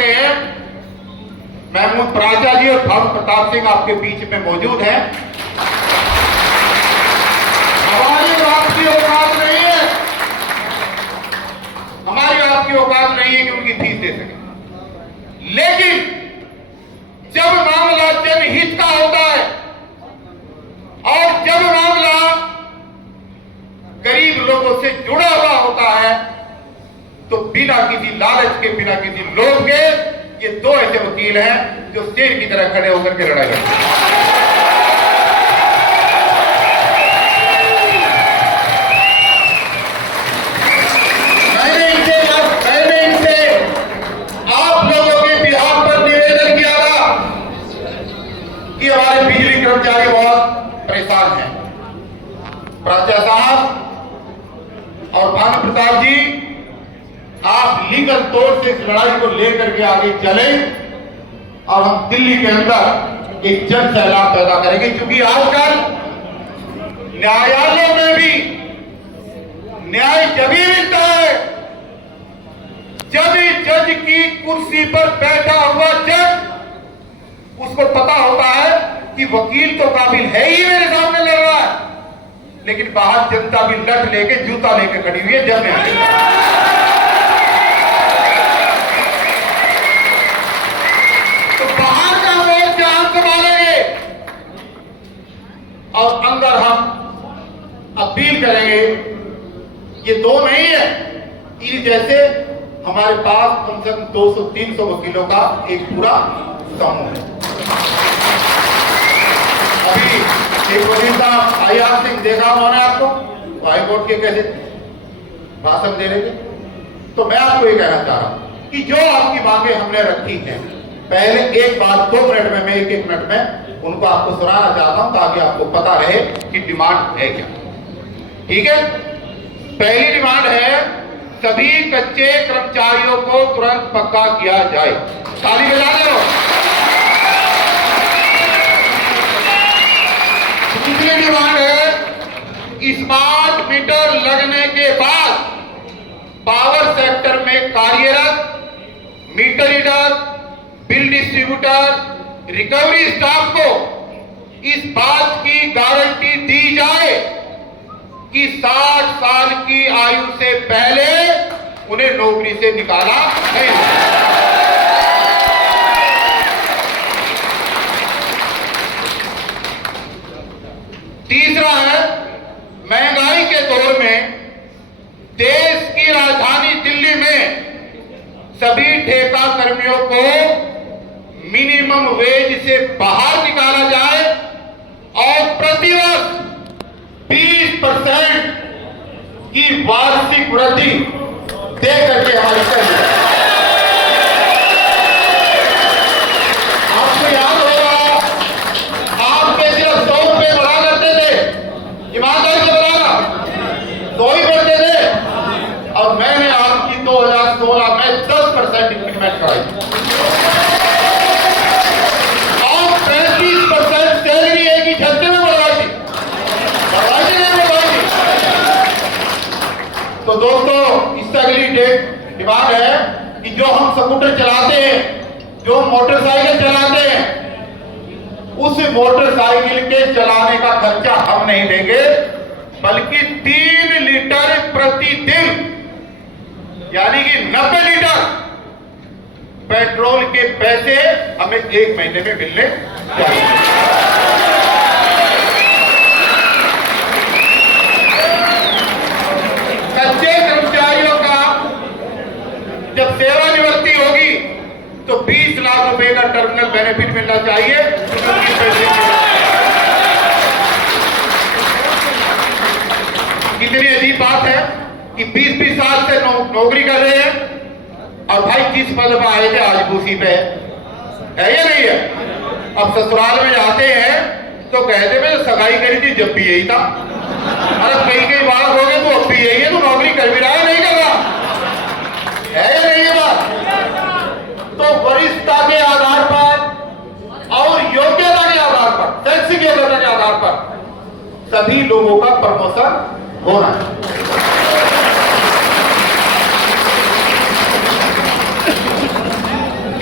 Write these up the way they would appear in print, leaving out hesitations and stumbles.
सकते हैं। महमूद प्राचा जी और भानु प्रताप सिंह आपके बीच में मौजूद हैं। हमारी आपकी औकात नहीं है, हमारी आपकी औकात नहीं है कि उनकी फीस दे सके, लेकिन जब मामला जनहित का होता है और जब मामला गरीब लोगों से जुड़ा हुआ होता है तो बिना किसी लालच के, बिना किसी लोभ के, ये दो ऐसे वकील हैं जो शेर की तरह खड़े होकर के लड़ाई करते हैं। मैंने इनसे आप लोगों के बिहार पर निवेदन किया था कि हमारे बिजली कर्मचारी बहुत परेशान हैं। प्राचा साहब और भानु प्रताप जी, आप लीगल तौर से इस लड़ाई को लेकर के आगे चले और हम दिल्ली के अंदर एक जन सैलाब पैदा करेंगे, क्योंकि आजकल न्यायालयों में भी न्याय जभी मिलता है जब जज की कुर्सी पर बैठा हुआ जज उसको पता होता है कि वकील तो काबिल है ही, मेरे सामने लड़ रहा है, लेकिन बाहर जनता भी लट लेके, जूता लेके खड़ी हुई है जज में। और अंदर हम अपील करेंगे, ये दो नहीं है, इन जैसे हमारे पास कम से कम 200-300 वकीलों का एक पूरा समूह है। अभी एक वकील साहब IR सिंह देखा उन्होंने आपको हाईकोर्ट के कैसे भाषण दे रहे थे। तो मैं आपको ये कहना चाह रहा हूं कि जो आपकी मांगे हमने रखी हैं, पहले एक बात 2 मिनट में, मैं 1-1 मिनट में उनको आपको सुनाना चाहता हूं ताकि आपको पता रहे कि डिमांड है क्या। ठीक है, पहली डिमांड है सभी कच्चे कर्मचारियों को तुरंत पक्का किया जाए। ताली बजा दो। दूसरी डिमांड है स्मार्ट मीटर लगने के बाद पावर सेक्टर में कार्यरत meter reader, bill distributor, recovery staff को इस बात की गारंटी दी जाए कि 60 साल की आयु से पहले उन्हें नौकरी से निकाला नहीं। तीसरा है महंगाई के दौर में देश की राजधानी दिल्ली में सभी ठेका कर्मियों को मिनिमम वेज से बाहर निकाला जाए और प्रतिवर्ष 20% की वार्षिक वृद्धि दे करके हमारी चाहिए। आपको याद होगा, आपके सिर्फ 100 रुपए बढ़ा करते थे, ईमानदारी से बढ़ाना 100 ही बढ़ते थे, और मैंने आपकी 2016 में 10% इंक्रीमेंट कराई और 35% सैलरी एक ही झटके में बढ़ाई थी। तो दोस्तों, इससे अगली डिमांड है कि जो हम स्कूटर चलाते हैं, जो मोटरसाइकिल चलाते हैं, उस मोटरसाइकिल के चलाने का खर्चा हम नहीं देंगे, बल्कि 3 लीटर प्रतिदिन यानी कि 90 लीटर पेट्रोल के पैसे हमें 1 महीने में मिलने चाहिए। कच्चे कर्मचारियों का जब सेवानिवृत्ति होगी तो 20 लाख रुपए का टर्मिनल बेनिफिट मिलना चाहिए। कितनी अजीब बात है कि 20-20 साल से नौकरी कर रहे हैं और भाई जिस पद पर आए थे आज उसी पे है या नहीं है। अब ससुराल में जाते हैं तो कहते मैं सगाई करी थी जब भी यही था, अरे कई बार हो गए तो अब भी यही है, तो नौकरी कर भी रहा है नहीं कर रहा है या नहीं है बात। तो वरिष्ठता के आधार पर और योग्यता के आधार पर, शैक्षिक योग्यता के आधार पर सभी लोगों का प्रमोशन होना है।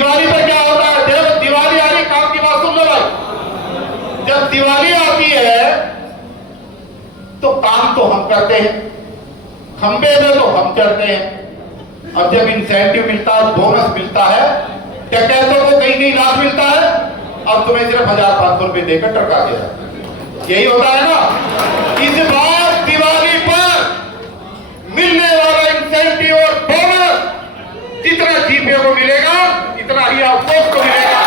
दिवाली पर क्या होता है? जब दिवाली आ रही, काम की बात सुन लो भाई, जब दिवाली आती है तो काम तो हम करते हैं, खंबे में तो हम चढ़ते हैं, और जब इंसेंटिव मिलता है, बोनस मिलता है, डकैतों को कहीं कहीं लाभ मिलता है, अब तुम्हें सिर्फ 1,500 रुपए देकर टरका दिया। यही होता है ना। इस बार दिवाली पर मिलने वाला इंसेंटिव और बोनस जितना जीपे को मिलेगा, इतना ही आपको को मिलेगा।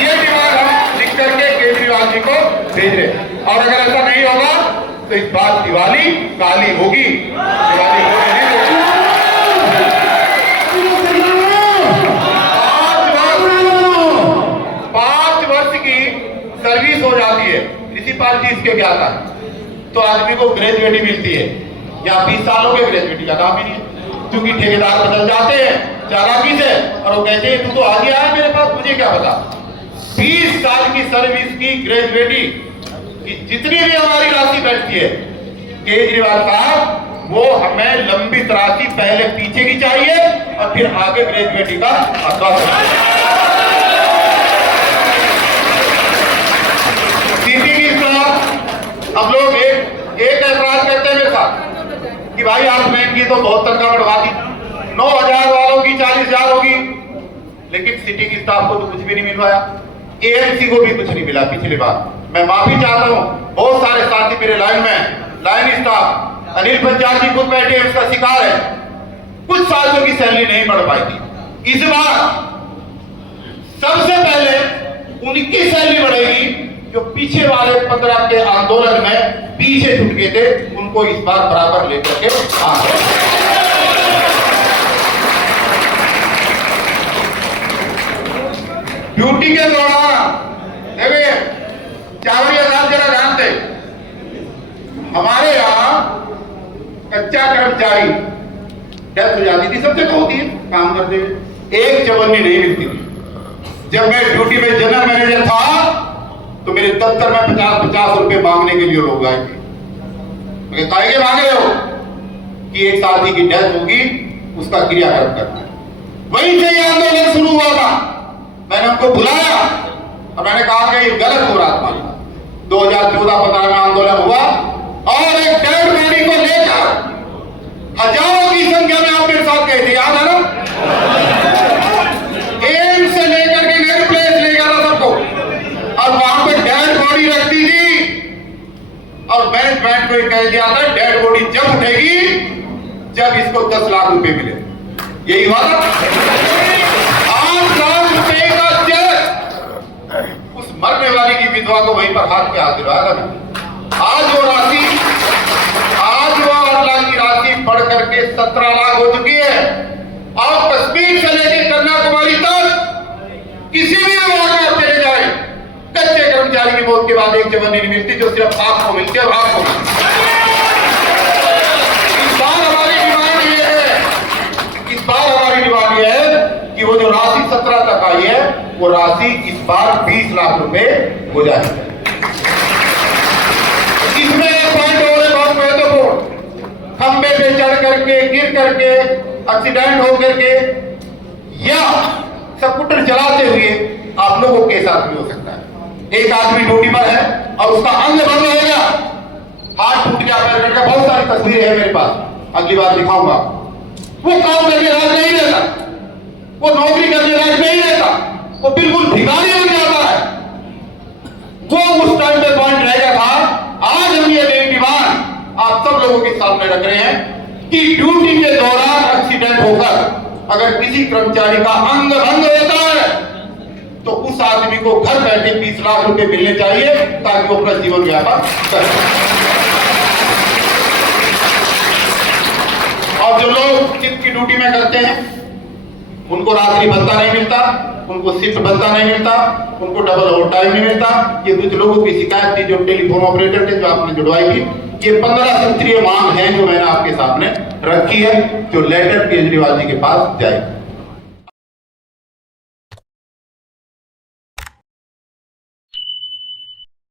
ये डिमांड हम लिख करके केजरीवाल जी को भेज रहे हैं। और अगर ऐसा नहीं होगा तो इस बार दिवाली काली होगी। दिवाली होगी। 5 वर्ष की सर्विस हो जाती है, म्युनिसिपालिटी के क्या था, तो आदमी को ग्रेजुएटी मिलती है, या 20 सालों के ग्रेजुएटी का काम ही नहीं है, क्योंकि ठेकेदार बदल जाते हैं चालाकी से, और वो कहते हैं तू तो आ गया है मेरे पास, मुझे क्या पता। 20 साल की सर्विस की ग्रेजुएटी की जितनी भी हमारी राशि बैठती है, केजरीवाल साहब वो हमें लंबी राशि पहले पीछे की चाहिए और फिर आगे ग्रेजुएटी का हम लोग एक ऐतराज करते हैं मेरे साथ कि भाई आप बैंक की तो बहुत तनख्वाह बढ़वा दी, 9,000 वालों की 40,000 होगी, लेकिन सिटिंग स्टाफ को तो कुछ भी नहीं मिलवाया, एएमसी को भी कुछ नहीं मिला पिछली बार। मैं माफी चाहता हूं, बहुत सारे साथी मेरे लाइन स्टाफ, अनिल पंचाल जी खुद बैठे हैं, उसका शिकार है, कुछ सालों की सैलरी नहीं बढ़ पाई थी। इस बार सबसे पहले उनकी सैलरी बढ़ेगी जो पीछे वाले 15 के आंदोलन में पीछे छूट गए थे, उनको इस बार बराबर लेकर के आ गए। ड्यूटी के दौरान देखिए चावड़िया साहब जरा ध्यान दे, हमारे यहाँ कच्चा कर्मचारी डेथ हो जाती थी, सबसे तो होती है काम करते हुए, एक चवन्नी नहीं मिलती थी। जब मैं ड्यूटी में जनरल मैनेजर था तो मेरे दफ्तर में 50 रुपए मांगने के लिए लोग आए थे। काहे के मांगे हो कि एक साथी की डेथ होगी, उसका क्रियाक्रम करना है। वहीं से ये आंदोलन शुरू हुआ था। मैंने उनको बुलाया और मैंने कहा कि ये गलत हो रहा था। 2014-15 में आंदोलन हुआ और एक डेड बॉडी को लेकर हजारों की संख्या में आप मेरे साथ गए थे, याद है ना? एम्स से लेकर के नेहरू प्लेस ले गया था सबको, और वहां पे डेड बॉडी रखती थी और मैनेजमेंट को कह दिया था डेड बॉडी जब उठेगी जब इसको 10 लाख रुपए मिले। यही हुआ था। 8 लाख रुपए का चेक उस मरने वाली की विधवा को वहीं पर हाथ पे हाथ दिलवाया था। आज वो 8 लाख की राशि बढ़ करके 17 लाख हो चुकी है। और कश्मीर से लेकर कन्याकुमारी तक किसी भी विभाग में आप चले जाए, कच्चे कर्मचारी की मौत के बाद एक चवन्नी नहीं मिलती, जो सिर्फ आपको मिलती है और आपको। इस बार हमारी डिमांड ये है कि वो जो राशि 17 तक आई है, वो राशि इस बार 20 लाख रुपए हो जाए। इसमें एक पॉइंट और है बहुत महत्वपूर्ण, खंबे पे चढ़ करके, गिर करके, एक्सीडेंट हो करके या स्कूटर चलाते हुए आप लोगों के साथ भी हो सकता है। एक आदमी ड्यूटी पर है और उसका अंग भंग हो गया, हाथ टूट गया, पैर कट गया, बहुत सारी तस्वीरें हैं मेरे पास, अगली बार दिखाऊंगा। वो काम करके राज नहीं रहता, वो नौकरी करके राज नहीं रहता, वो बिल्कुल भिखारी बन जाता है। वो उस टाइम पे पॉइंट रहेगा था। आज हम ये नई डिमांड आप सब लोगों के सामने रख रहे हैं कि ड्यूटी के दौरान एक्सीडेंट होकर अगर किसी कर्मचारी का अंग भंग होता है तो उस आदमी को घर बैठे 20 लाख रुपए मिलने चाहिए ताकि वो अपना जीवन व्यापक कर सके। और जो लोग शिफ्ट की ड्यूटी में करते हैं उनको रात्रि भत्ता नहीं मिलता, उनको शिफ्ट भत्ता नहीं मिलता, उनको डबल ओवर टाइम नहीं मिलता। ये कुछ लोगों की शिकायत थी जो टेलीफोन ऑपरेटर थे, जो आपने जुड़वाई थी। ये 15 सूत्रीय मांग है जो मैंने आपके सामने रखी है, जो लेटर केजरीवाल जी के पास जाएगी।